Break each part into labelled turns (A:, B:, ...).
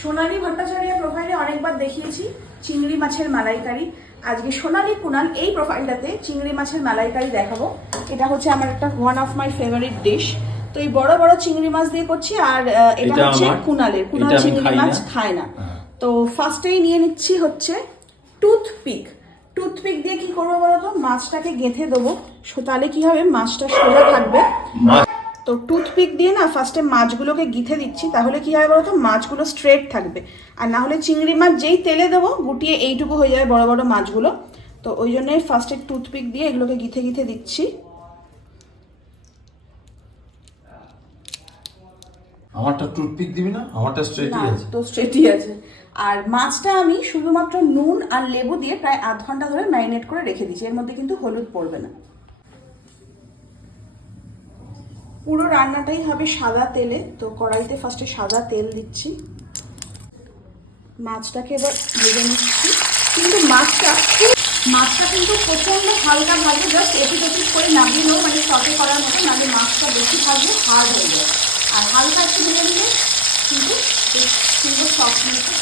A: সোনালী ভট্টাচার্য প্রোফাইলে অনেকবার দেখিয়েছি চিংড়ি মাছের মালাইকারি। আজকে সোনালি কুনাল এই প্রোফাইলটাতে চিংড়ি মাছের মালাইকারি দেখাবো। এটা হচ্ছে আমার একটা one of my favourite dish তো এই বড় বড় চিংড়ি মাছ দিয়ে করছি আর এটা হচ্ছে কুনালের। কুনাল চিংড়ি মাছ খায় না।
B: হ্যাঁ।
A: তো ফার্স্টেই নিয়ে নিচ্ছি হচ্ছে টুথপিক টুথপিক দিয়ে কি করব বলতো? মাছটাকে গেঁথে দেবো। তাহলে কি হবে? মাছটা সোজা থাকবে। তো টুথপিক দিয়ে না ফার্স্টে মাছগুলোকে গিথে দিচ্ছি তাহলে কি হবে বলতো? মাছগুলো স্ট্রেট থাকবে। আর না হলে চিংড়ি মাছ যেই তেলে দেবো গুটিয়ে এইটুকু হয়ে যাবে বড় বড় মাছগুলো। তো ওই জন্যই ফার্স্টে টুথপিক দিয়ে এগুলোকে গিথে গিথে দিচ্ছি।
B: আমারটা টুথপিক দিবি না? আমারটা স্ট্রেটই আছে।
A: তো স্ট্রেটই আছে। আর মাছটা আমি শুধুমাত্র নুন আর লেবু দিয়ে প্রায় আধ ঘণ্টা ধরে ম্যারিনেট করে রেখে দিচ্ছি। এর মধ্যে কিন্তু হলুদ পড়বে না। পুরো রান্নাটাই হবে সাদা তেলে। তো কড়াইতে ফার্স্টে সাদা তেল দিচ্ছি। মাছটাকে এবার ভেজে নিচ্ছি। কিন্তু মাছটা মাছটা কিন্তু প্রচণ্ড হালকা ভাবে জাস্ট এপিট এপিট করে নামিয়ে নেব। মানে সতে করার মতো, নাহলে মাছটা বেশি ভাজলে হার্ড হয়ে যায় আর হালকা একটু ভেজে নিলে কিন্তু সুন্দর সফট মতো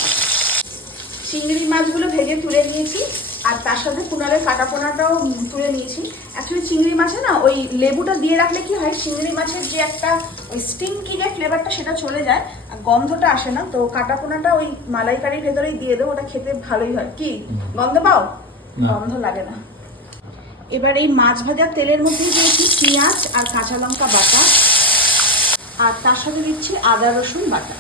A: চিংড়ি মাছগুলো ভেজে তুলে নিয়েছি। আর তার সাথে কুনালের কাটা পোনাটাও তুলে নিয়েছি। অ্যাকচুয়ালি চিংড়ি মাছে না ওই লেবুটা দিয়ে রাখলে কি হয় চিংড়ি মাছের যে একটা ওই স্টিংকি যে ফ্লেভারটা সেটা চলে যায় আর গন্ধটা আসে না। তো কাটা পোনাটা ওই মালাইকারির ভেতরেই দিয়ে দেবো ওটা খেতে ভালোই হয়। কি? গন্ধ পাও? গন্ধ লাগে না। এবার এই মাছ ভাজার তেলের মধ্যে দিয়েছি পেঁয়াজ আর কাঁচা লঙ্কা বাটা। আর তার সাথে দিচ্ছি আদা রসুন বাটা।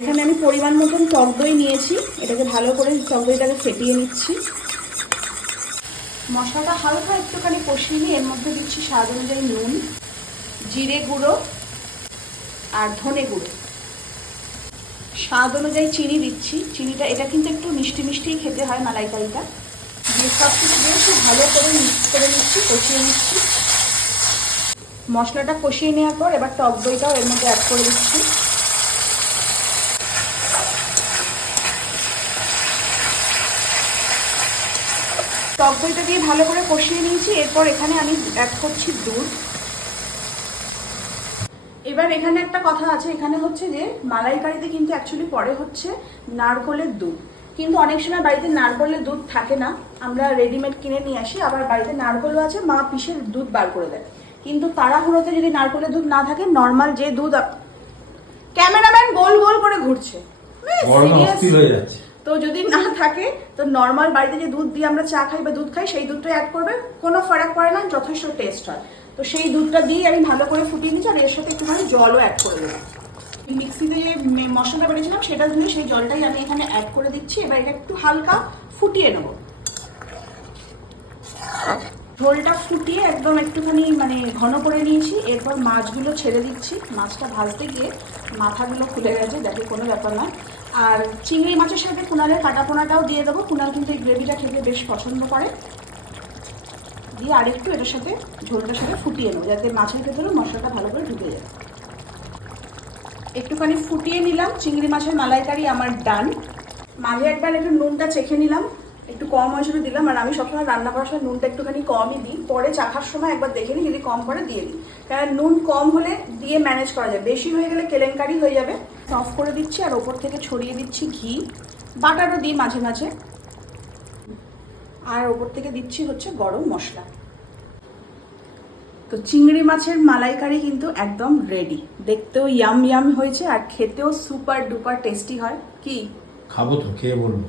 A: এখানে আমি পরিমাণ মতন টক দই নিয়েছি। এটাকে ভালো করে টক দইটাকে ফেটিয়ে নিচ্ছি। মশলাটা হালকা একটুখানি কষিয়ে নিয়ে এর মধ্যে দিচ্ছি স্বাদ অনুযায়ী নুন, জিরে গুঁড়ো আর ধনে গুঁড়ো। স্বাদ অনুযায়ী চিনি দিচ্ছি। চিনিটা, এটা কিন্তু একটু মিষ্টি মিষ্টিই খেতে হয় মালাইকারিটা। দিয়ে সব কিছু দিয়ে খুব ভালো করে মিক্স করে নিচ্ছি, কষিয়ে নিচ্ছি। মশলাটা কষিয়ে নেওয়ার পর এবার টক দইটাও এর মধ্যে অ্যাড করে দিচ্ছি। টক দইটা দিয়ে ভালো করে কষিয়ে নিয়েছি এরপর এখানে আমি অ্যাড করছি দুধ। এবার এখানে একটা কথা আছে এখানে হচ্ছে যে মালাইকারিতে কিন্তু অ্যাকচুয়ালি পরে হচ্ছে নারকলের দুধ। কিন্তু অনেক সময় বাড়িতে নারকলের দুধ থাকে না আমরা রেডিমেড কিনে নিয়ে আসি আবার বাড়িতে নারকলও আছে মা পিসের দুধ বার করে দেয়। কিন্তু তাড়াহুড়োতে যদি নারকলের দুধ না থাকে নর্মাল যে দুধ ক্যামেরাম্যান গোল গোল করে ঘুরছে। মানে?
B: অস্থির হয়ে যাচ্ছে।
A: তো যদি না থাকে, তো নর্মাল বাড়িতে যে দুধ দিয়ে আমরা চা খাই বা দুধ খাই, সেই দুধটা অ্যাড করবে, কোনো ফারাক পড়ে না, যথেষ্ট টেস্ট হয়। তো সেই দুধটা দিয়ে আমি ভালো করে ফুটিয়ে নিচ্ছি আর এর সাথে একটুখানি জলও অ্যাড করে দেবো। মিক্সিতে যে মশলাটা বেড়েছিলাম, সেটা দিয়ে সেই জলটাই আমি এখানে অ্যাড করে দিচ্ছি। এবার এটা একটু হালকা ফুটিয়ে নেব। ঝোলটা ফুটিয়ে একদম একটুখানি মানে ঘন করে নিয়েছি। এরপর মাছগুলো ছেড়ে দিচ্ছি। মাছটা ভাজতে গিয়ে মাথাগুলো খুলে গেছে, দেখে কোনো ব্যাপার না আর চিংড়ি মাছের সাথে কুনালের কাটা পোনাটাও দিয়ে দেবো। কুনাল কিন্তু এই গ্রেভিটা খেতে বেশ পছন্দ করে। দিয়ে আরেকটু এটার সাথে ঝোলটার সাথে ফুটিয়ে নেব, যাতে মাছের ভেতরে মশলাটা ভালো করে ঢুকে যায়। একটুখানি ফুটিয়ে নিলাম, চিংড়ি মাছের মালাইকারি আমার ডান মাঝে একবার একটু নুনটা চেখে নিলাম। একটু কম হয়েছিল দিলাম, আর আমি সবসময় রান্না করার সময় নুনটা একটুখানি কমই দিই। পরে চাখার সময় একবার দেখে নিই, যদি কম করে দিয়ে দিই। কারণ নুন কম হলে দিয়ে ম্যানেজ করা যায়। বেশি হয়ে গেলে কেলেঙ্কারি হয়ে যাবে। অফ করে দিচ্ছি, আর ওপর থেকে ছড়িয়ে দিচ্ছি ঘি। বাটারও দিই মাঝে মাঝে। আর ওপর থেকে দিচ্ছি হচ্ছে গরম মশলা। তো চিংড়ি মাছের মালাইকারি কিন্তু একদম রেডি দেখতেও ইয়াম ইয়াম হয়েছে, আর খেতেও সুপার ডুপার টেস্টি হয়। কি?
B: খাব তো, খেয়ে বলব।